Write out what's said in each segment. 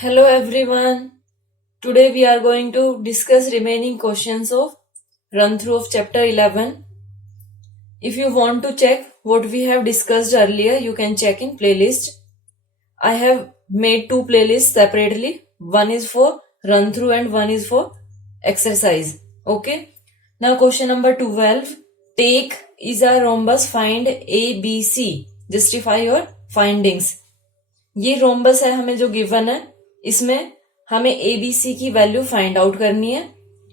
Hello everyone. Today we are going to discuss remaining questions of run through of chapter 11. If you want to check what we have discussed earlier, you can check in playlist. I have made two playlists separately. One is for run through and one is for exercise. Okay. Now question number 12. Take is a rhombus, find A, B, C. Justify your findings. ये rhombus है हमें जो given है, इसमें हमें ABC की value find out करनी है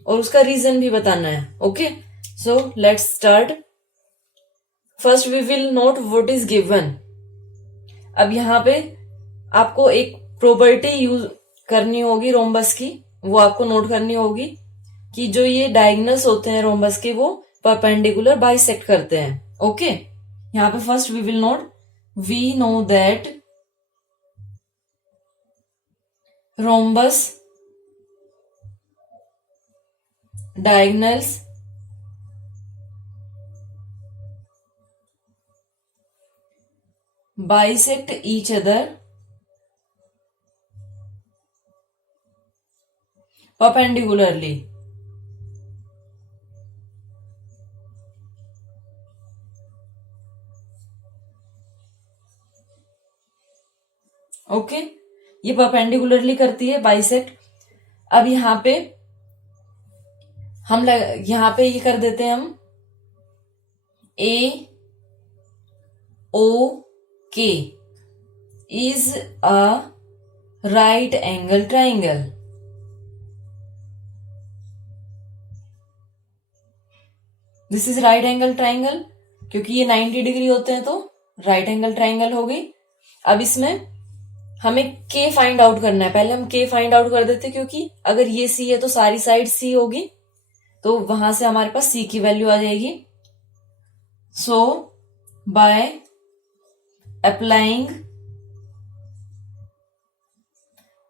और उसका रीजन भी बताना है. Okay, so let's start. First we will note what is given. अब यहाँ पे आपको एक प्रॉपर्टी यूज करनी होगी रोम्बस की, वो आपको नोट करनी होगी कि जो ये डायगोनल्स होते हैं रोम्बस के वो परपेंडिकुलर बाइसेक्ट करते हैं. ओके, यहाँ पे first we will note, we know that rhombus diagonals bisect each other perpendicularly. Okay, ये परपेंडिकुलरली करती है बाइसेक्ट. अब यहाँ पे यहाँ पे ये कर देते हैं हम ए ओ के is a right angle triangle. This is right angle triangle, क्योंकि ये 90 डिग्री होते हैं तो राइट एंगल ट्राइंगल हो गई. अब इसमें हमें के फाइंड आउट करना है. पहले हम के फाइंड आउट कर देते, क्योंकि अगर ये सी है तो सारी साइड सी होगी, तो वहां से हमारे पास सी की वैल्यू आ जाएगी. So by applying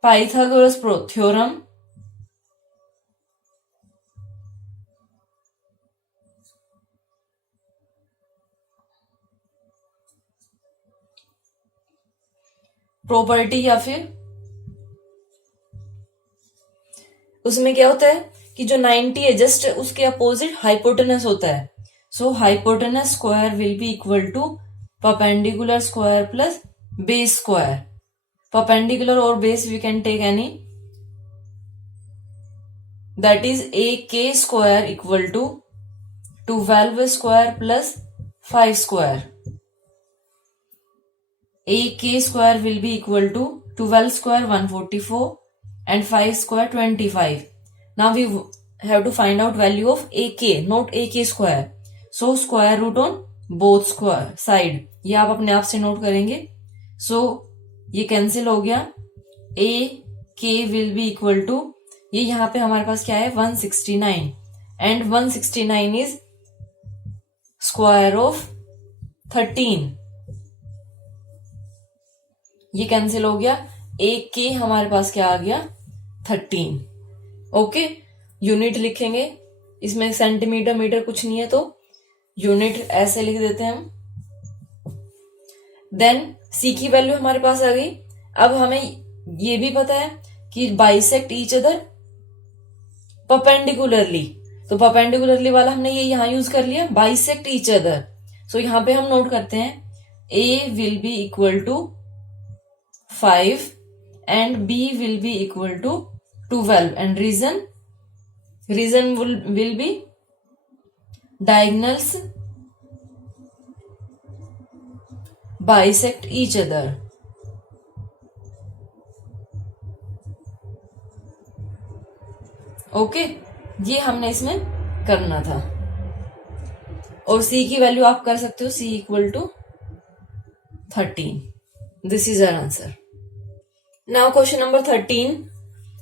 Pythagoras theorem property, या फिर उसमें क्या होता है कि जो 90 है जस्ट उसके अपोजिट हाइपोटेनस होता है. So hypotenuse square will be equal to perpendicular square plus base square. Perpendicular और base we can take any, that is A K square equal to 12 square plus 5 square. A k square will be equal to 12 square 144 and 5 square 25. Now we have to find out value of AK, not AK square. So square root on both square side. ये आप अपने आप से note करेंगे. So ये cancel हो गया. AK will be equal to, ये यहाँ पे हमारे पास क्या है 169 and 169 is square of 13. ये कैंसिल हो गया. एक के हमारे पास क्या आ गया 13. ओके, यूनिट लिखेंगे, इसमें सेंटीमीटर मीटर कुछ नहीं है तो यूनिट ऐसे लिख देते हैं हम. देन सी की वैल्यू हमारे पास आ गई. अब हमें ये भी पता है कि बाइसेक्ट ईच अदर परपेंडिकुलरली, तो परपेंडिकुलरली वाला हमने ये यहां यूज कर लिया, बाइसेक्ट ईच अदर. सो यहां पे हम नोट करते हैं A will be equal to 5 and B will be equal to 12 and reason will be diagonals bisect each other. Okay, ये हमने इसमें करना था. और C की वैल्यू आप कर सकते हो C equal to 13. This is our answer. Now question number 13.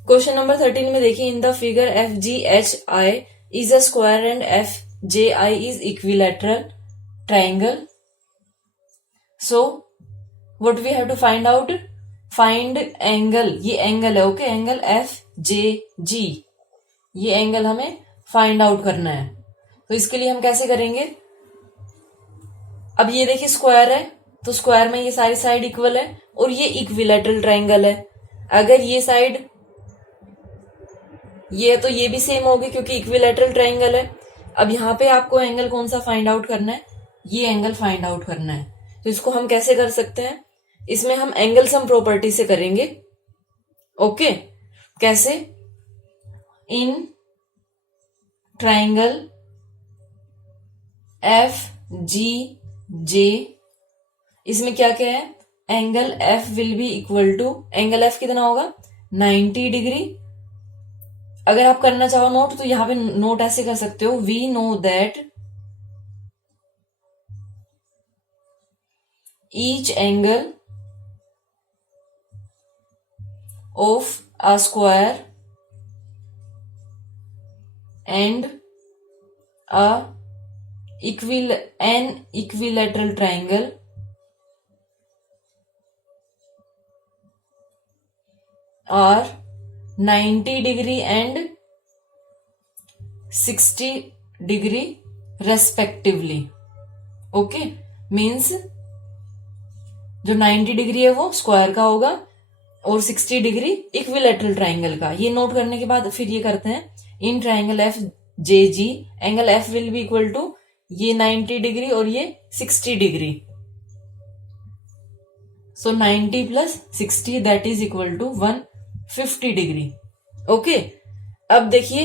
Question number 13 में देखिए, in the figure F G H I is a square and F J I is equilateral triangle. So what we have to find out, find angle. ये angle है, okay, angle F J G, ये angle हमें find out करना है. तो इसके लिए हम कैसे करेंगे, अब ये देखिए स्क्वायर है तो स्क्वायर में ये सारी साइड इक्वल है और ये इक्विलैटरल ट्राइंगल है. अगर ये साइड ये है तो ये भी सेम होगी क्योंकि इक्विलैटरल ट्राइंगल है। अब यहाँ पे आपको एंगल कौन सा फाइंड आउट करना है, ये एंगल फाइंड आउट करना है। तो इसको हम कैसे कर सकते हैं, इसमें हम एंगल सम प्रॉपर्टी से करेंगे। ओके, कैसे, इन ट्राइंगल एफ जी जे, इसमें क्या क्या है, angle F will be equal to, angle F कितना होगा 90 डिग्री। अगर आप करना चाहो नोट तो यहां पे नोट ऐसे कर सकते हो, we know that each angle of a square and an equilateral triangle are 90 degree and 60 degree respectively. Okay, means जो 90 डिग्री है वो स्क्वायर का होगा और 60 डिग्री इक्विलैटरल ट्राइंगल का। ये नोट करने के बाद फिर ये करते हैं, in triangle F J G angle F will be equal to ये 90 डिग्री और ये 60 degree. So 90 plus 60 that is equal to 150 degree. Okay, अब देखिए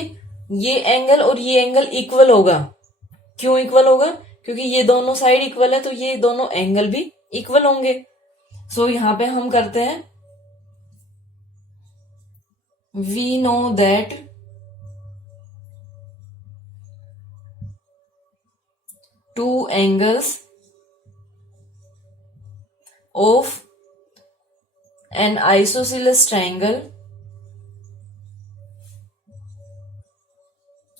ये एंगल और ये एंगल इक्वल होगा। क्यों इक्वल होगा, क्योंकि ये दोनों साइड इक्वल है तो ये दोनों एंगल भी इक्वल होंगे। सो यहां पे हम करते हैं, we know that two angles of an isosceles triangle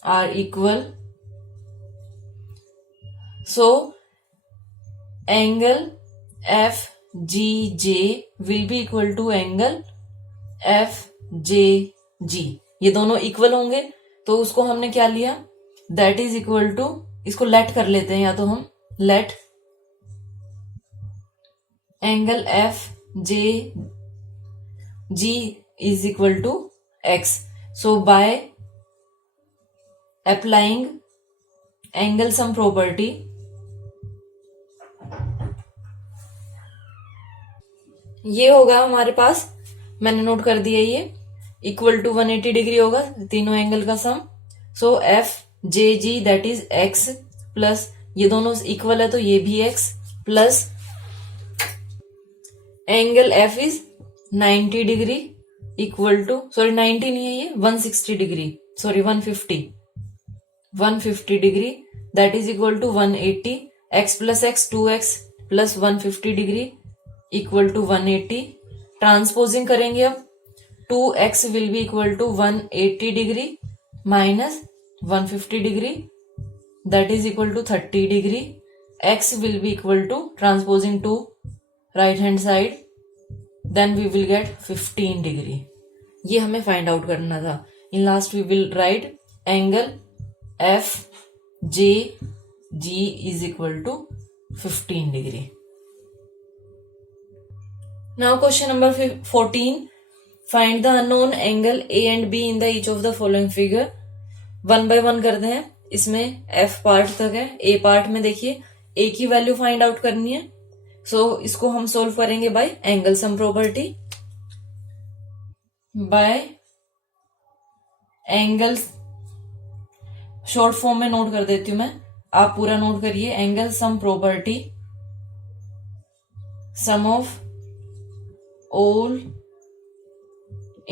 are equal. So angle FGJ will be equal to angle FJG। ये दोनों इक्वल होंगे तो उसको हमने क्या लिया, दैट इज इक्वल टू, इसको लेट कर लेते हैं या तो हम let angle F J G is equal to x. So by applying angle sum property ये होगा हमारे पास, मैंने नोट कर दिया, ये इक्वल टू 180 डिग्री होगा तीनों एंगल का sum. So F J G that is X plus ये दोनों इक्वल है तो ये भी X plus angle F is 90 degree equal to, sorry 90 नहीं है ये 160 degree, sorry 150 degree that is equal to 180। X plus X 2x plus 150 degree equal to 180। Transposing करेंगे अब, 2x will be equal to 180 degree minus 150 degree that is equal to 30 degree. x will be equal to, transposing to right hand side, then we will get 15 degree. ये हमें find out करना था। In last we will write angle F J G is equal to 15 degree. Now question number 14. Find the unknown angle A and B in the each of the following figure. One by one करते हैं, इसमें F part तक है। A part में देखिए A की value find out करनी है। सो इसको हम सोल्व करेंगे by angle sum property, by angle, short form में नोट कर देती हूं मैं, आप पूरा नोट करिए। Angle sum property, sum of all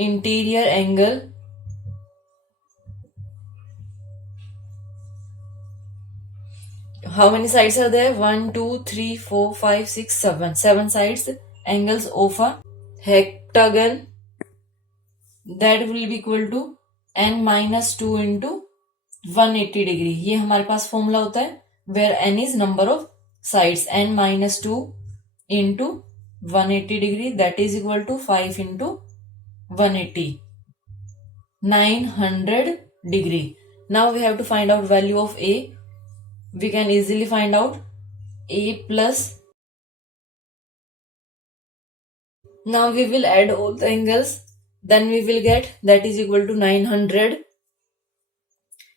interior angle how many sides are there, 1 2 3 4 5 6 7 sides, angles of a hectagon that will be equal to n minus 2 into 180 degree. ये हमारे पास फॉर्मूला होता है where n is number of sides, n minus 2 into 180 degree that is equal to 5 into 180, 900 degree. Now we have to find out value of A. We can easily find out A plus Now we will add all the angles, then we will get that is equal to 900.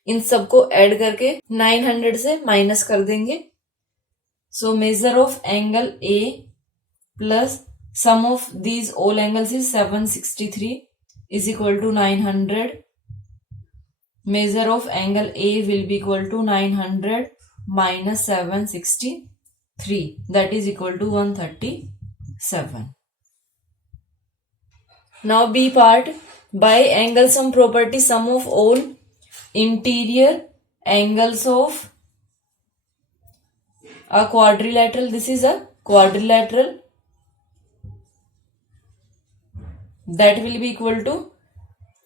इन सबको add करके 900 से minus कर देंगे. So measure of angle A plus sum of these all angles is 763 is equal to 900. Measure of angle A will be equal to 900 minus 763, that is equal to 137. Now B part, by angle sum property, sum of all interior angles of a quadrilateral, this is a quadrilateral, that will be equal to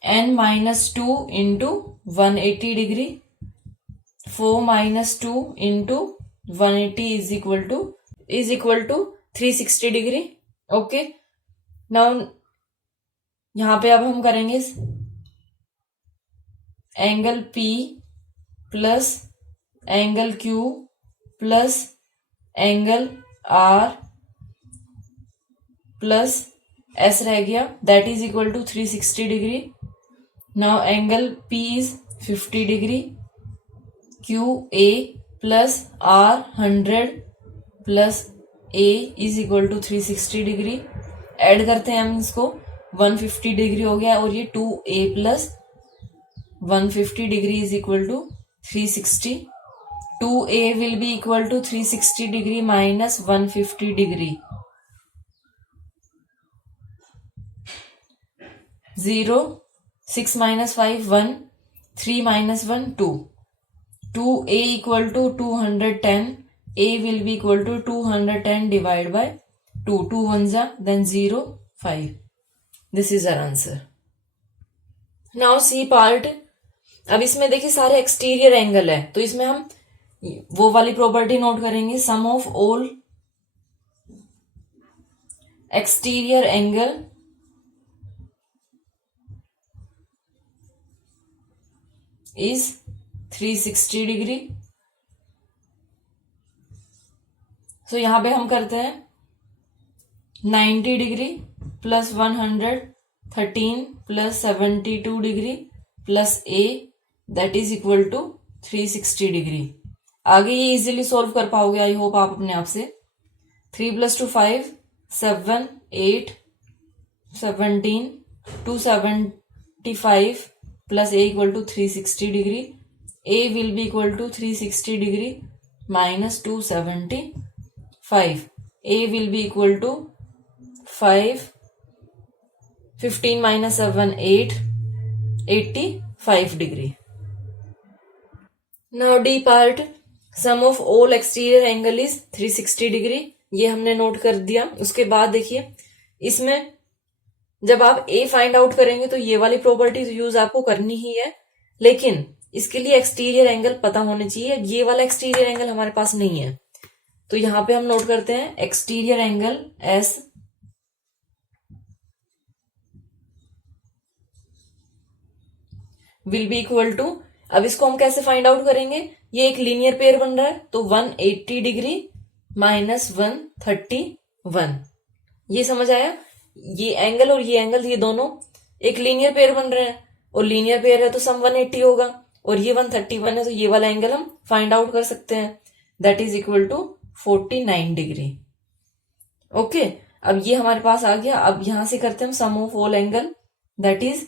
n minus 2 into 180 degree. 4 minus 2 into 180 is equal to 360 degree. Okay. Now यहाँ पे अब हम करेंगे angle P plus angle Q plus angle R plus S रह गया, that is equal to 360 degree. Now angle P is 50 degree. QA plus R 100 plus A is equal to 360 degree. Add करते हैं हम इसको, 150 डिग्री हो गया, और ये 2A plus 150 degree is equal to 360. 2A will be equal to 360 degree minus 150 degree. 0, 6 minus 5, 1, 3 minus 1, 2. 2A equal to 210. A will be equal to 210 divided by 2. 2 ones are, then 0, 5. This is our answer. Now C part. अब इसमें देखिए सारे exterior angle है, तो इसमें हम वो वाली प्रॉपर्टी नोट करेंगे, sum of all exterior angle is 360 degree. So यहां पे हम करते हैं 90 degree plus 113 plus 72 degree plus A, that is equal to 360 degree. आगे ये इजीली सॉल्व कर पाओगे, आई होप आप अपने आप से. 3 plus 2 5, 7 8 17 275 plus A equal to 360 degree. A will be equal to 360 degree minus 275. A will be equal to 5, 15 minus 7 8, 85 degree. Now D part, sum of all exterior angle is 360 degree. ये हमने note कर दिया. उसके बाद देखिए इसमें जब आप A फाइंड आउट करेंगे तो ये वाली प्रॉपर्टी यूज आपको करनी ही है, लेकिन इसके लिए एक्सटीरियर एंगल पता होने चाहिए. ये वाला एक्सटीरियर एंगल हमारे पास नहीं है, तो यहां पे हम नोट करते हैं exterior angle S will be equal to, अब इसको हम कैसे फाइंड आउट करेंगे, ये एक लीनियर पेयर बन रहा है, तो 180 डिग्री माइनस 131. ये समझ आया. ये एंगल और ये एंगल, ये दोनों एक लीनियर पेयर बन रहे हैं, और लीनियर पेयर है तो सम 180 होगा, और ये 131 है, तो ये वाला एंगल हम फाइंड आउट कर सकते हैं, that is equal to 49 degree. Okay, अब ये हमारे पास आ गया. अब यहां से करते हैं हम sum of all angle, that is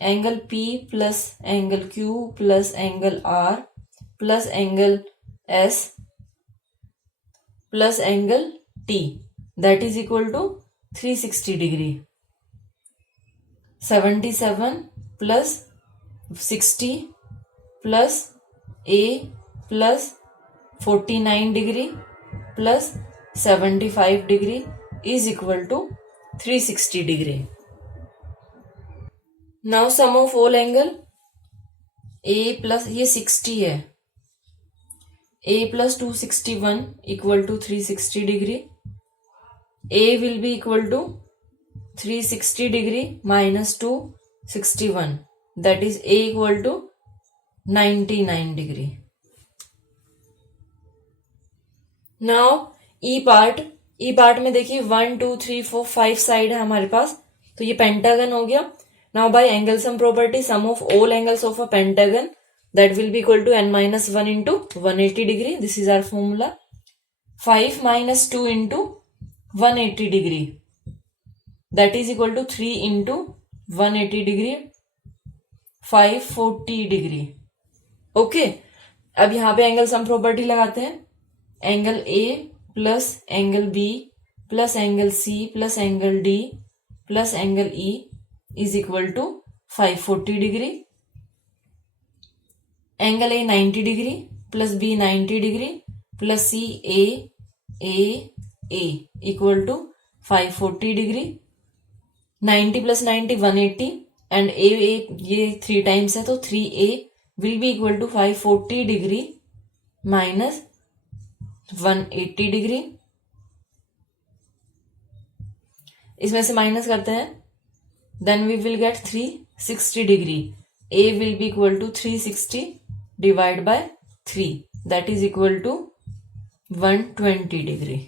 angle P plus angle Q plus angle R plus angle S plus angle T, that is equal to 360 degree. 77 plus 60 plus A plus 49 degree plus 75 degree is equal to 360 degree. Now sum of all angle A plus, ये 60 है, A plus 261 equal to 360 degree. A will be equal to 360 degree minus 261, that is A equal to 99 degree. Now E part, E part में देखिए 1 2 3 4 5 side है हमारे पास, तो ये pentagon हो गया। Now by angle sum property sum of all angles of a pentagon that will be equal to n-1 into 180 degree, this is our formula. 5 - 2 into 180 degree that is equal to 3 into 180 degree 540 degree. Okay, अब यहां पे angle sum property लगाते हैं। Angle A plus angle B plus angle C plus angle D plus angle E is equal to 540 degree. Angle A 90 degree plus B 90 degree plus C A equal to 540 degree. 90 प्लस 90 180 and A ये 3 times है तो 3a will be equal to 540 degree minus 180 degree. इसमें से minus करते हैं, then we will get 360 degree. a will be equal to 360 divide by 3 that is equal to 120 degree.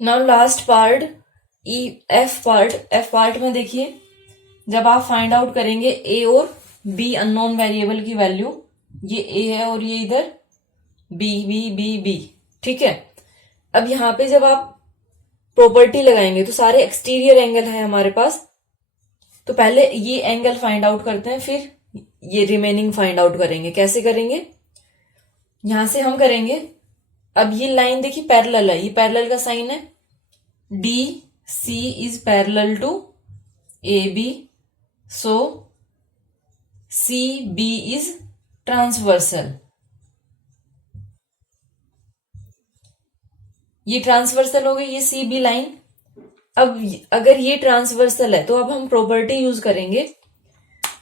Now last part F part में देखिए, जब आप find out करेंगे ए और बी अननोन वेरिएबल की वैल्यू, ये ए है और ये इधर बी, ठीक है। अब यहां पे जब आप प्रॉपर्टी लगाएंगे तो सारे एक्सटीरियर एंगल है हमारे पास, तो पहले ये एंगल फाइंड आउट करते हैं, फिर ये रिमेनिंग फाइंड आउट करेंगे। कैसे करेंगे, यहां से हम करेंगे। अब ये लाइन देखिए पैरेलल है, ये पैरेलल का साइन है। D C is parallel to A B, so C B is transversal. ये ट्रांसवर्सल हो गई, ये सी बी लाइन। अब अगर ये ट्रांसवर्सल है तो अब हम प्रॉपर्टी यूज करेंगे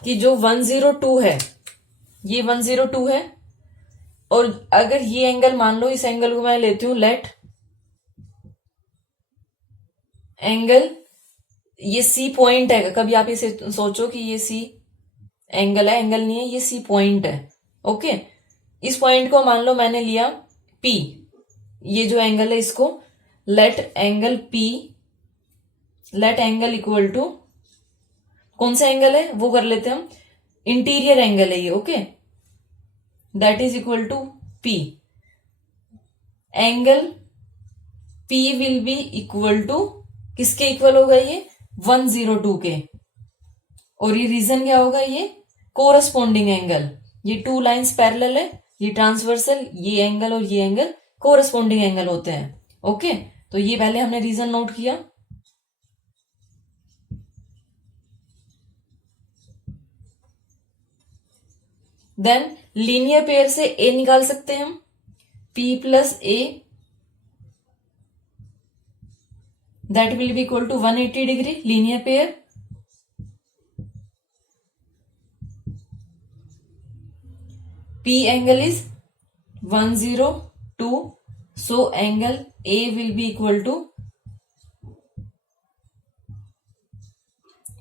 कि जो 102 है, ये 102 है, और अगर ये एंगल मान लो, इस एंगल को मैं लेती हूं लेट एंगल, ये सी पॉइंट है। कभी आप इसे सोचो कि ये सी एंगल है, एंगल नहीं है, ये सी पॉइंट है। ओके, इस पॉइंट को मान लो मैंने लिया पी, ये जो एंगल है इसको let angle P, let angle equal to कौन सा एंगल है वो कर लेते हैं हम, इंटीरियर एंगल है ये। Okay, that is equal to P. Angle P will be equal to किसके इक्वल होगा, ये 102 के। और ये रीजन क्या होगा, ये कोरस्पॉन्डिंग एंगल, ये 2 लाइंस पैरेलल है, ये ट्रांसवर्सल, ये एंगल और ये एंगल कोरस्पॉन्डिंग एंगल होते हैं। ओके, तो ये पहले हमने रीजन नोट किया। देन लीनियर पेयर से ए निकाल सकते हैं हम, P plus A that will be equal to 180 degree linear pair. P angle is 102, so angle A will be equal to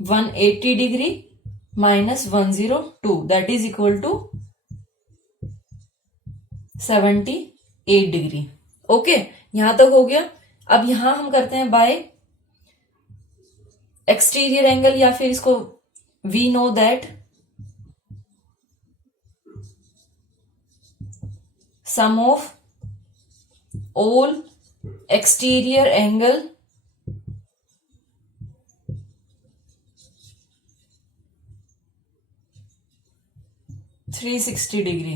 180 degree minus 102, that is equal to 78 degree. Okay, यहां तक हो गया। अब यहां हम करते हैं बाय एक्सटीरियर एंगल, या फिर इसको we know that sum of all exterior angle (360 degree.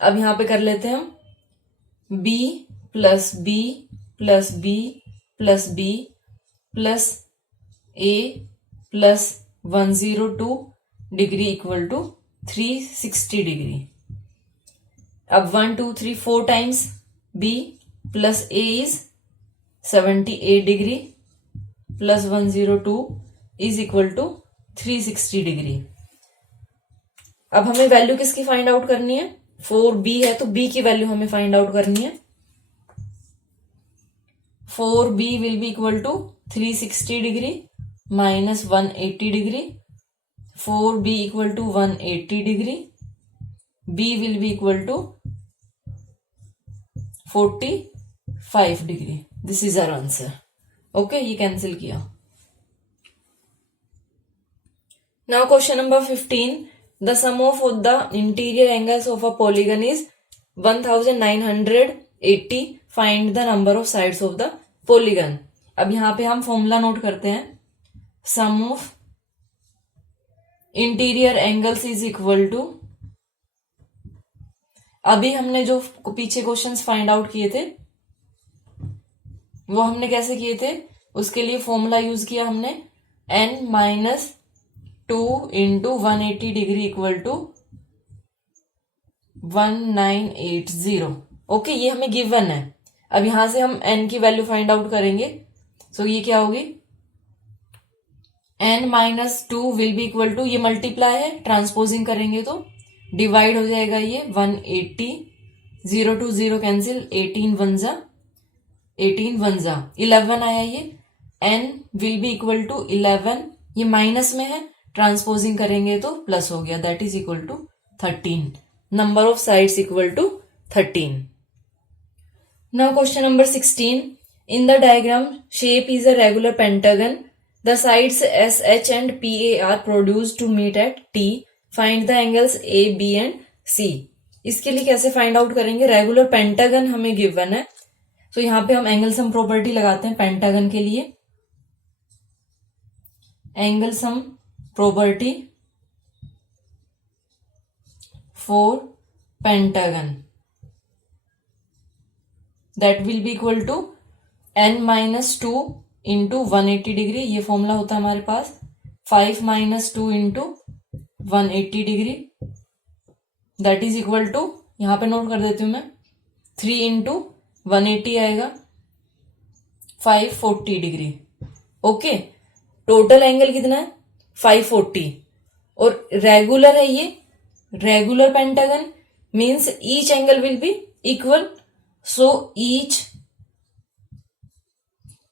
अब यहां पे कर लेते हैं हम b plus B plus B plus B plus a plus 102 degree equal to 360 degree. अब 1 2 3 4 times b plus a is 78 degree plus 102 is equal to 360 degree. अब हमें वैल्यू किसकी फाइंड आउट करनी है, 4b है तो b की वैल्यू हमें फाइंड आउट करनी है। 4b will be equal to 360 degree minus 180 degree. 4b equal to 180 degree, b will be equal to 45 5 degree. This is our answer. Okay, ये कैंसिल किया। Now question number 15, the sum of the interior angles of a polygon is 1980, find the number of sides of the polygon. अब यहां पे हम formula note करते हैं, sum of interior angles is equal to, अभी हमने जो पीछे क्वेश्चंस फाइंड आउट किए थे वो हमने कैसे किए थे, उसके लिए फॉर्मूला यूज किया हमने, n minus 2 into 180 degree equal to 1980। Okay, ये हमें गिवन है। अब यहां से हम n की वैल्यू फाइंड आउट करेंगे। सो ये क्या होगी, n minus 2 will be equal to, ये मल्टीप्लाई है, ट्रांसपोजिंग करेंगे तो डिवाइड हो जाएगा ये 180, 0 to 0 कैंसिल, 18 वन जा 11 आया ये, n will be equal to 11, ये माइनस में है, ट्रांसपोजिंग करेंगे तो प्लस हो गया, that is equal to 13। Number of sides equal to 13। Now question number 16, in the diagram shape is a regular pentagon, the sides SH and PA are produced to meet at T, find the angles A, B and C। इसके लिए कैसे find out करेंगे, regular pentagon हमें given है, तो यहां पे हम एंगल सम प्रॉपर्टी लगाते हैं पेंटागन के लिए, angle sum property for pentagon, that will be equal to n minus 2 into 180 degree, ये फॉर्मूला होता है हमारे पास, 5 minus 2 into 180 degree, that is equal to, यहां पे नोट कर देती हूं मैं, 3 इंटू 180 आएगा 540 डिग्री। ओके, टोटल एंगल कितना है 540, और रेगुलर है ये, regular pentagon means each angle will be equal, so each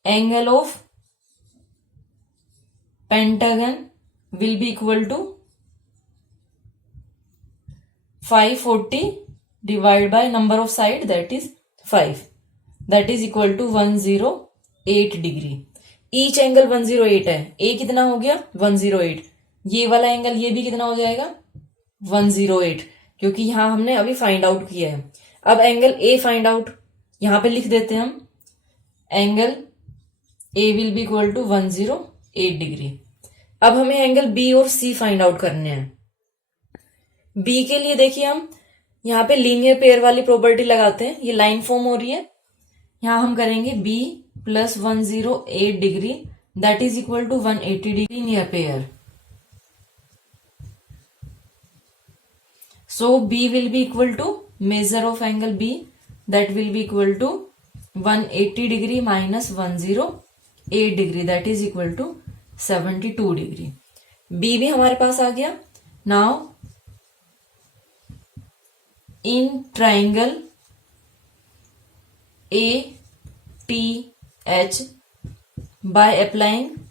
angle of pentagon will be equal to 540 divided by number of side, that is 5, that is equal to 108 degree. Each angle 108 है, ए कितना हो गया 108, ये वाला angle ये भी कितना हो जाएगा 108, क्योंकि यहां हमने अभी फाइंड आउट किया है। अब एंगल ए फाइंड आउट यहां पे लिख देते हैं हम, angle A will be equal to 108 degree. अब हमें एंगल बी और सी फाइंड आउट करने हैं। बी के लिए देखिए हम यहां पे लीनियर पेयर वाली प्रॉपर्टी लगाते हैं, ये लाइन फॉर्म हो रही है, यहां हम करेंगे B plus 108 degree, that is equal to 180 degree linear pair. So B will be equal to measure of angle B, that will be equal to 180 degree minus 108 degree, that is equal to 72 degree. B भी हमारे पास आ गया। Now in triangle ATH by applying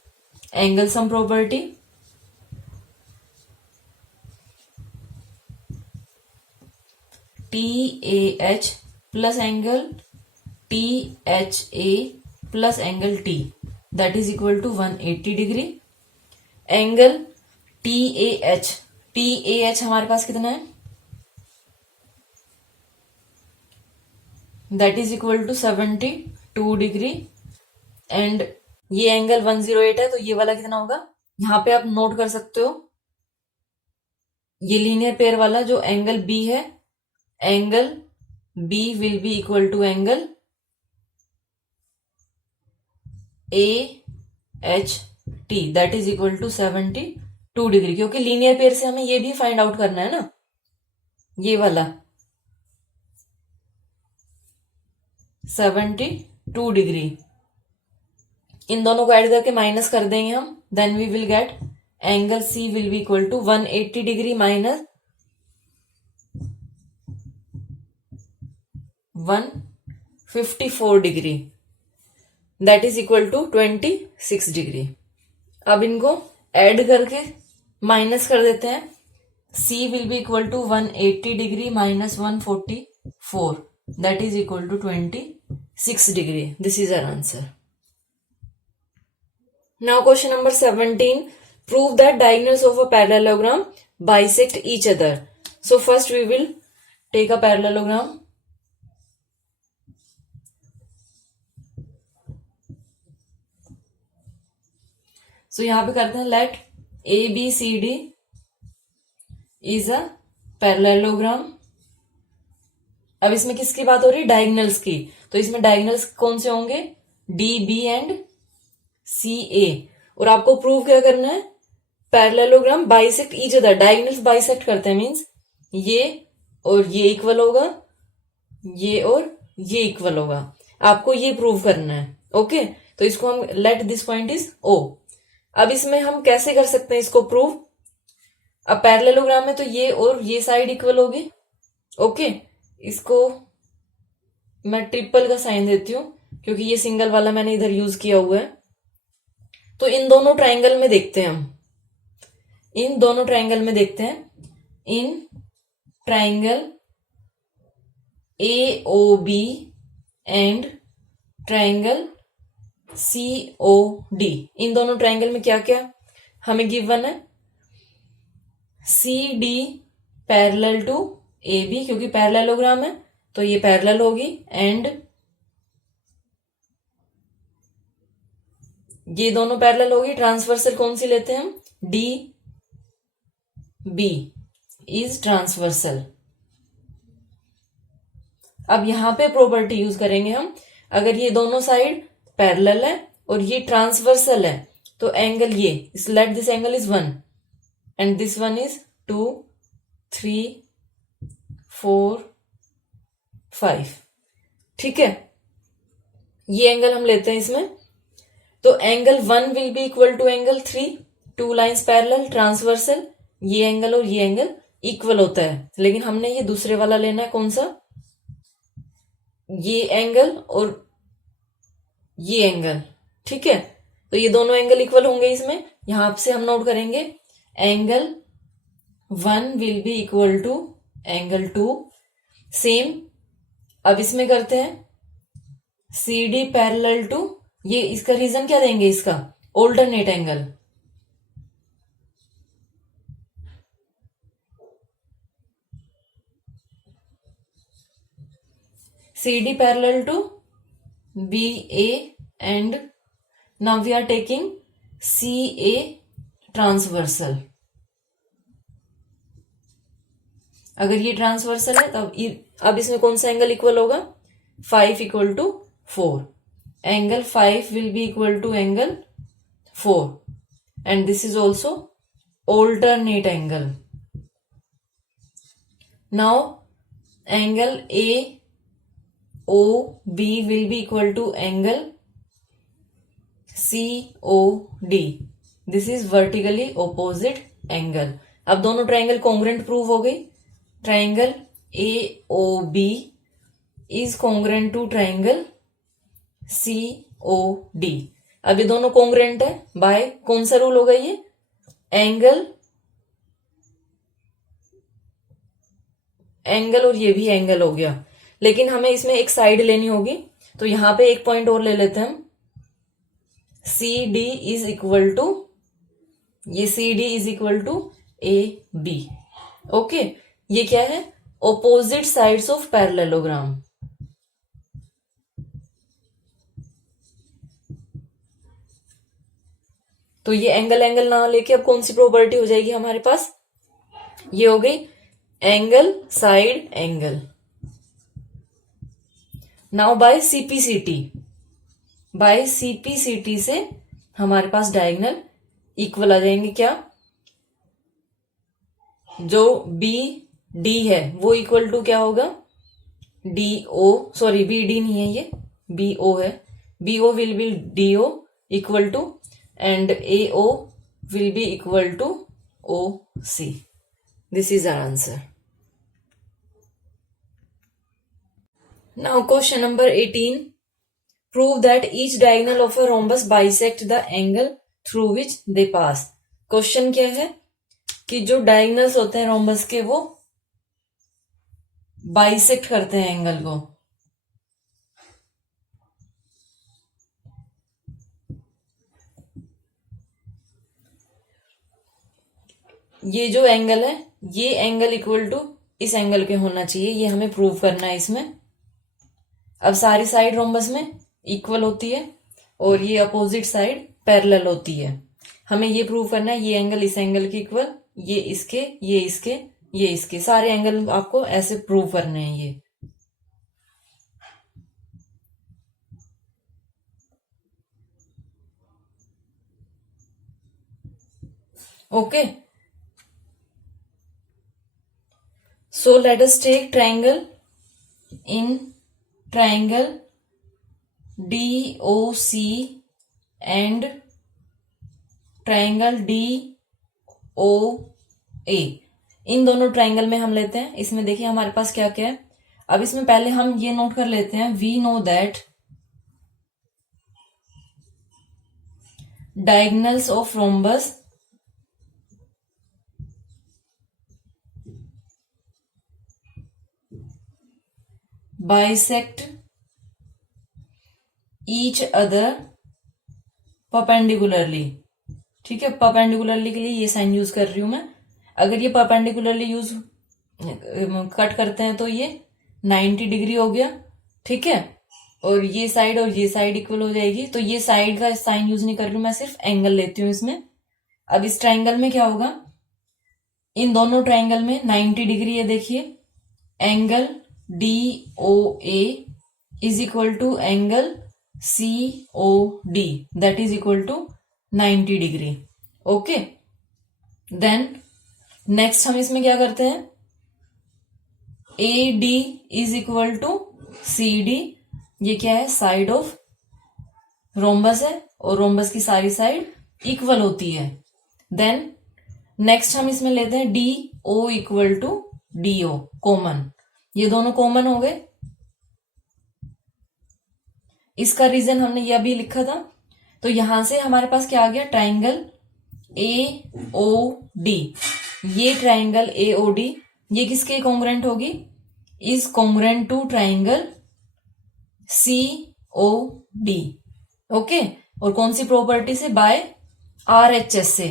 angle sum property, TAH plus angle THA plus angle T, that is equal to 180 degree. Angle TAH हमारे पास कितना है, that is equal to 72 degree, and ये एंगल 108 है, तो ये वाला कितना होगा, यहां पे आप नोट कर सकते हो, ये लीनियर पेयर वाला जो एंगल बी है, angle B will be equal to angle AHT, that is equal to 72 degree, क्योंकि लीनियर पेयर से हमें ये भी फाइंड आउट करना है ना, ये वाला 72 डिग्री। इन दोनों को ऐड करके माइनस कर देंगे हम, then we will get angle C will be equal to 180 degree minus 154 degree, that is equal to 26 degree. अब इनको ऐड करके माइनस कर देते हैं, C will be equal to 180 degree minus 144, that is equal to 26 6 degree. This is our answer. Now question number 17. Prove that diagonals of a parallelogram bisect each other. So first we will take a parallelogram. So यहाँ पे करते हैं let ABCD is a parallelogram. अब इसमें किसकी बात हो रही है? डायगनल्स की. तो इसमें डायगनल्स कौन से होंगे? DB and CA. और आपको प्रूव क्या करना है? Parallelogram bisect each other. Diagonals bisect करते हैं मीन्स ये और ये इक्वल होगा, ये और ये इक्वल होगा. आपको ये प्रूव करना है. ओके, तो इसको हम let this point is O. अब इसमें हम कैसे कर सकते हैं इसको प्रूव? अब पैरेललोग्राम में तो ये और ये साइड इक्वल होगी. ओके, इसको मैं ट्रिपल का साइन देती हूं क्योंकि ये सिंगल वाला मैंने इधर यूज किया हुआ है. तो इन दोनों ट्राइंगल में देखते हैं हम. इन दोनों ट्राइंगल में देखते हैं. In triangle AOB and triangle COD. इन दोनों ट्राइंगल में क्या क्या हमें गिवन है? CD पैरेलल टू AB, क्योंकि पैरेललोग्राम है तो ये पैरेलल होगी. एंड ये दोनों पैरेलल होगी. ट्रांसवर्सल कौन सी लेते हैं हम? DB is transversal. अब यहां पे प्रॉपर्टी यूज करेंगे हम. अगर ये दोनों साइड पैरेलल है और ये ट्रांसवर्सल है तो एंगल ये इस let this angle is 1 and this one is 2, 3, 4, 5. ठीक है, ये एंगल हम लेते हैं इसमें. तो angle 1 will be equal to angle 3. 2 lines parallel transversal. ये एंगल और ये एंगल इक्वल होता है, लेकिन हमने ये दूसरे वाला लेना है. कौन सा? ये एंगल और ये एंगल. ठीक है, तो ये दोनों एंगल इक्वल होंगे इसमें. यहां से हम नोट करेंगे angle 1 will be equal to angle 2. Same अब इसमें करते हैं CD पैरेलल टू, ये इसका रीजन क्या देंगे? इसका alternate angle. CD parallel to BA and now we are taking CA transversal. अगर ये ट्रांसवर्सल है तब अब इसमें कौन सा एंगल इक्वल होगा? 5 equal to 4. Angle 5 will be equal to angle 4 and this is also alternate angle. Now angle AOB will be equal to angle COD. This is vertically opposite angle. अब दोनों triangle congruent prove हो गई. Triangle AOB is congruent to triangle COD. अब ये दोनों congruent है bye कौन सा रूल होगा? ये एंगल और ये भी एंगल हो गया. लेकिन हमें इसमें एक साइड लेनी होगी, तो यहां पे एक पॉइंट और ले लेते हैं हम. CD इज इक्वल टू, ये CD is equal to AB. Okay, ये क्या है? Opposite sides of parallelogram. तो ये एंगल ना लेके अब कौन सी प्रॉपर्टी हो जाएगी हमारे पास? ये हो गई angle side angle. Now by CPCT से हमारे पास डायगोनल इक्वल आ जाएंगे. क्या? जो BD है वो इक्वल टू क्या होगा? DO, सॉरी BD नहीं है, ये BO है. BO will be DO equal to and AO will be equal to OC. This is our answer. Now question number 18. Prove that each diagonal of a rhombus bisect the angle through which they pass. Question क्या है कि जो diagonals होते हैं rhombus के वो bisect करते हैं एंगल को. ये जो एंगल है ये एंगल इक्वल टू इस एंगल के होना चाहिए, ये हमें प्रूव करना है इसमें। अब सारी साइड रोम्बस में इक्वल होती है और ये अपोजिट साइड पैरेलल होती है। हमें ये प्रूव करना है ये एंगल इस एंगल के इक्वल, ये इसके, ये इसके, ये इसके, सारे एंगल आपको ऐसे प्रूव करने हैं ये। Okay, so let us take triangle. In triangle DOC and triangle DOA, इन दोनों ट्राइंगल में हम लेते हैं। इसमें देखिए हमारे पास क्या क्या है। अब इसमें पहले हम ये नोट कर लेते हैं, we know that diagonals of rhombus bisect each other perpendicularly। ठीक है, परपेंडिकुलरली के लिए ये साइन यूज कर रही हूं मैं। अगर ये परपेंडिकुलरली यूज कट करते हैं तो ये 90 डिग्री हो गया। ठीक है, और ये साइड इक्वल हो जाएगी। तो ये साइड का साइन यूज नहीं कर रही हूं मैं, सिर्फ एंगल लेती हूँ इसमें। अब इस ट्राइंगल में क्या होगा, इन दोनों ट्राइंगल में 90 डिग्री है। देखिए angle DOA is equal to angle COD, that is equal to 90 degree. Okay, then next हम इसमें क्या करते हैं, AD is equal to CD, ये क्या है, साइड ऑफ रोम्बस है और रोम्बस की सारी साइड इक्वल होती है। देन नेक्स्ट हम इसमें लेते हैं DO equal to DO, common, ये दोनों कॉमन हो गए। इसका रीजन हमने ये अभी लिखा था। तो यहां से हमारे पास क्या आ गया, ट्राइंगल AOD। ये ट्राइंगल AOD ये किसके कॉन्ग्रुएंट होगी, is congruent to triangle COD। Okay, और कौन सी प्रॉपर्टी से, बाय RHS से,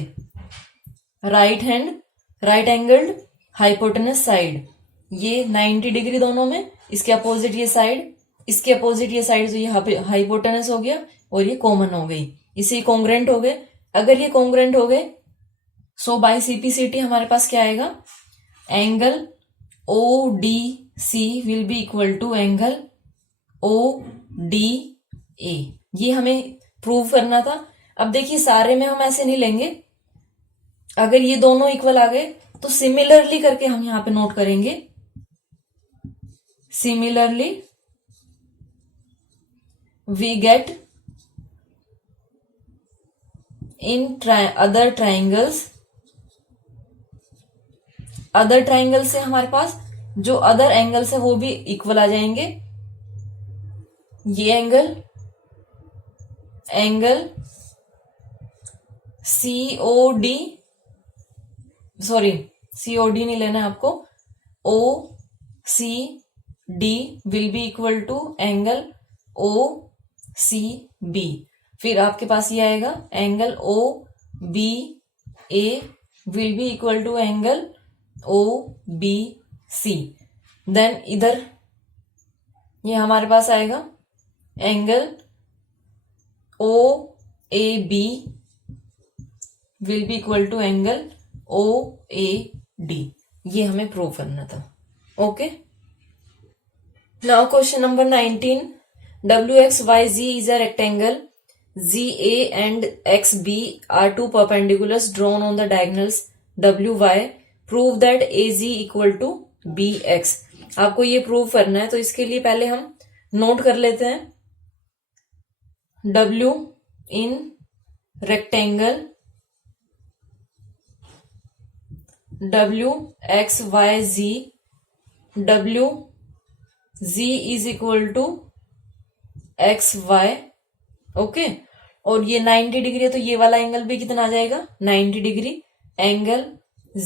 राइट एंगल्ड हाइपोटेनस साइड। ये 90 डिग्री दोनों में, इसके अपोजिट ये साइड, इसके अपोजिट ये साइड, तो ये हाइपोटेनस हो गया और ये कॉमन हो गई, इसे कॉन्ग्रुएंट हो गए। अगर ये कॉन्ग्रुएंट हो गए सो बाय CPCT हमारे पास क्या आएगा, angle ODC will be equal to angle ODA। ये हमें प्रूव करना था। अब देखिए सारे में हम ऐसे नहीं लेंगे, अगर ये दोनों इक्वल आ गए तो सिमिलरली करके हम यहां पे नोट करेंगे, similarly we get in other triangles. Other triangle से हमारे पास जो अदर एंगल्स है वो भी इक्वल आ जाएंगे। ये एंगल COD, सॉरी COD नहीं लेना है आपको, OCD will be equal to angle OCB। फिर आपके पास ये आएगा angle OBA will be equal to angle OBC। Then इधर ये हमारे पास आएगा angle OAB will be equal to angle OAD। ये हमें प्रूव करना था। Okay, now question number 19, WXYZ is a rectangle, ZA and XB are two perpendiculars drawn on the diagonals WY, prove that AZ equal to BX। आपको ये prove करना है, तो इसके लिए पहले हम नोट कर लेते हैं, W in rectangle WXYZ, WZ is equal to XY। Okay, और ये 90 डिग्री है तो ये वाला एंगल भी कितना आ जाएगा, 90 degree. Angle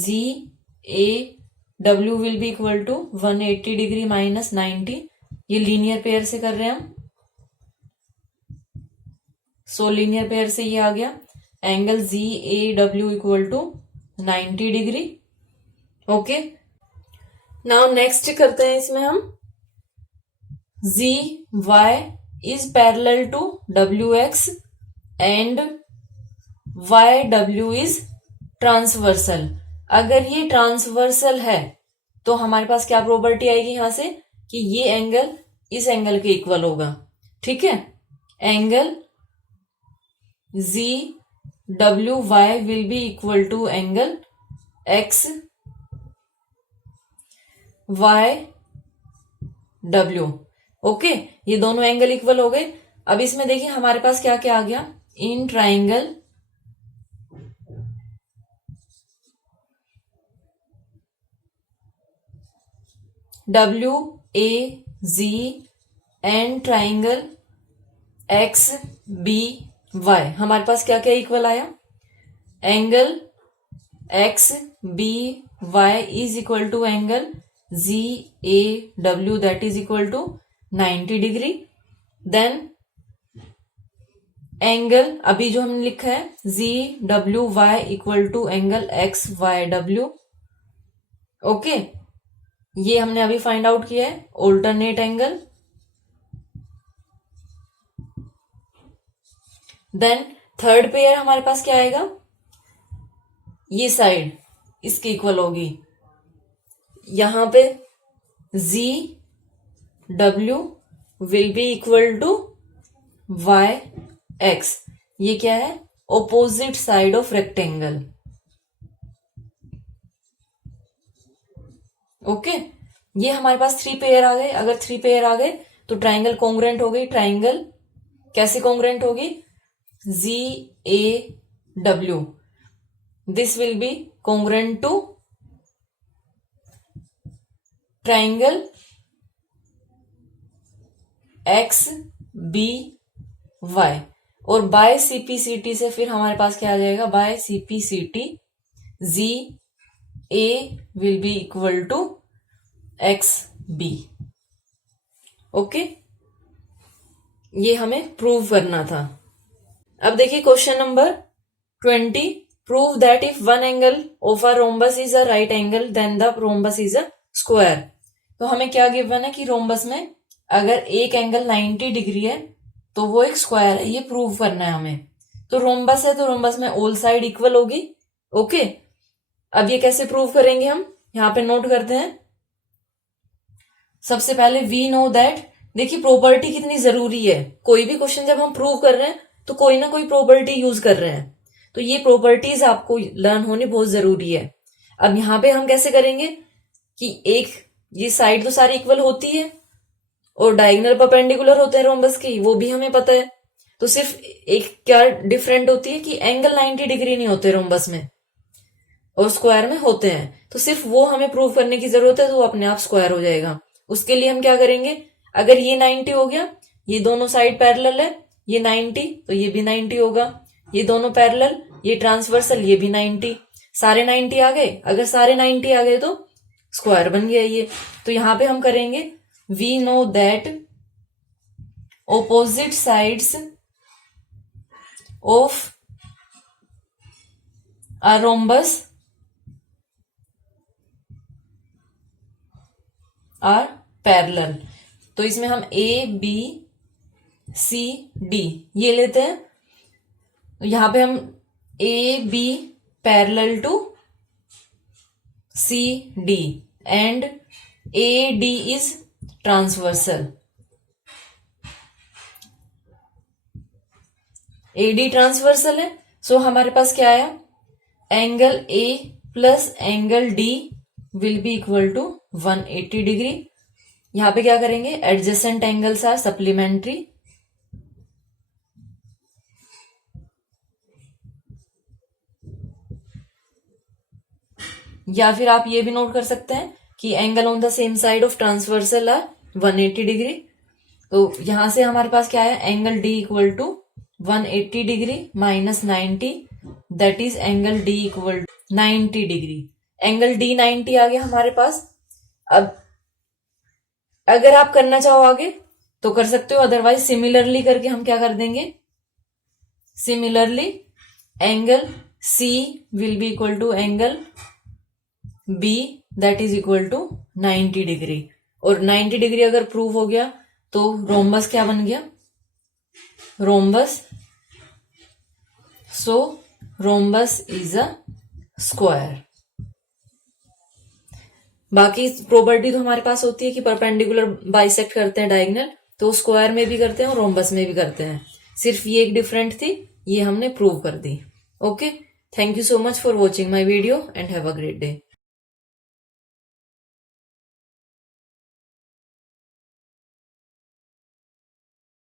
ZAW will be equal to 180 degree minus 90। ये लीनियर पेयर से कर रहे हैं हम, सो लीनियर पेयर से ये आ गया angle ZAW equal to 90 degree. Okay, now next करते हैं इसमें हम G Y is parallel to W X and Y W is transversal. अगर ये ट्रांसवर्सल है तो हमारे पास क्या प्रॉपर्टी आएगी यहां से कि ये एंगल इस एंगल के इक्वल होगा। ठीक है, angle Z W Y will be equal to angle X Y W. Okay, ये दोनों एंगल इक्वल हो गए। अब इसमें देखिए हमारे पास क्या क्या आ गया, in triangle W A Z and triangle X B Y, हमारे पास क्या क्या इक्वल आया, angle X B Y is equal to angle Z A W that is equal to 90 degree. Then angle अभी जो हमने लिखा है Z W Y equal to angle X Y W. Okay, ये हमने अभी फाइंड आउट किया है alternate angle. Then third pair हमारे पास क्या आएगा, ये साइड इसकी इक्वल होगी, यहां पे Z W will be equal to Y X. ये क्या है, opposite side of rectangle. Okay, ये हमारे पास थ्री पेयर आ गए। अगर थ्री पेयर आ गए तो ट्राइंगल कॉन्ग्रुएंट हो गई। ट्राइंगल कैसे कॉन्ग्रुएंट होगी, G A W this will be congruent to triangle X B Y, और बाय सीपीसीटी से फिर हमारे पास क्या आ जाएगा, by CPCT G A will be equal to X B. Okay, ये हमें प्रूव करना था। अब देखिए question number 20, prove that if one angle of a rhombus is a right angle then the rhombus is a square. तो हमें क्या given है कि रोम्बस में अगर एक एंगल 90 डिग्री है तो वो एक स्क्वायर है, ये प्रूव करना है हमें। तो रोम्बस है तो रोम्बस में ऑल साइड इक्वल होगी। ओके, अब ये कैसे प्रूव करेंगे हम, यहां पे नोट करते हैं। सबसे पहले वी नो दैट, देखिए प्रॉपर्टी कितनी जरूरी है, कोई भी क्वेश्चन जब हम प्रूव कर रहे हैं तो कोई ना कोई प्रॉपर्टी यूज कर रहे हैं, तो ये प्रॉपर्टीज आपको लर्न होनी बहुत जरूरी है। अब यहां पे हम कैसे करेंगे कि एक ये साइड तो सारी इक्वल होती है और डायगोनल परपेंडिकुलर होते हैं रोम्बस की, वो भी हमें पता है। तो सिर्फ एक क्या डिफरेंट होती है कि एंगल 90 डिग्री नहीं होते रोम्बस में और स्क्वायर में होते हैं, तो सिर्फ वो हमें प्रूव करने की जरूरत है, तो वो अपने आप स्क्वायर हो जाएगा। उसके लिए हम क्या करेंगे, अगर ये 90 हो गया, ये दोनों साइड पैरेलल है, ये 90 तो ये भी 90 होगा, ये दोनों पैरेलल, ये ट्रांसवर्सल, ये भी 90, सारे 90 आ गए। अगर सारे 90 आ गए तो स्क्वायर बन गया ये। तो यहां पे हम करेंगे we know that opposite sides of a rhombus are parallel. तो इसमें हम ए बी सी डी ये लेते हैं, यहां पे हम A B parallel to C D and A D is transversal. A D transversal है, सो हमारे पास क्या आया, angle A plus angle D will be equal to 180 degree. यहां पे क्या करेंगे, एडजेसेंट एंगल्स आर सप्लीमेंट्री, या फिर आप ये भी नोट कर सकते हैं कि angle on the same side of transversal are 180 degree. तो यहां से हमारे पास क्या है, angle D equal to 180 degree minus 90 that is angle D equal to 90 degree. Angle D 90 आ गया हमारे पास। अब अगर आप करना चाहो आगे तो कर सकते हो, अदरवाइज सिमिलरली करके हम क्या कर देंगे, similarly angle C will be equal to angle B that is equal to 90 degree. और 90 डिग्री अगर प्रूव हो गया तो रोम्बस क्या बन गया, rhombus. So rhombus is a square. बाकी प्रॉपर्टी तो हमारे पास होती है कि परपेंडिकुलर बाइसेक्ट करते हैं डायगोनल, तो स्क्वायर में भी करते हैं और रोम्बस में भी करते हैं। सिर्फ ये एक डिफरेंट थी, ये हमने प्रूव कर दी। Okay, thank you so much for watching my video and have a great day.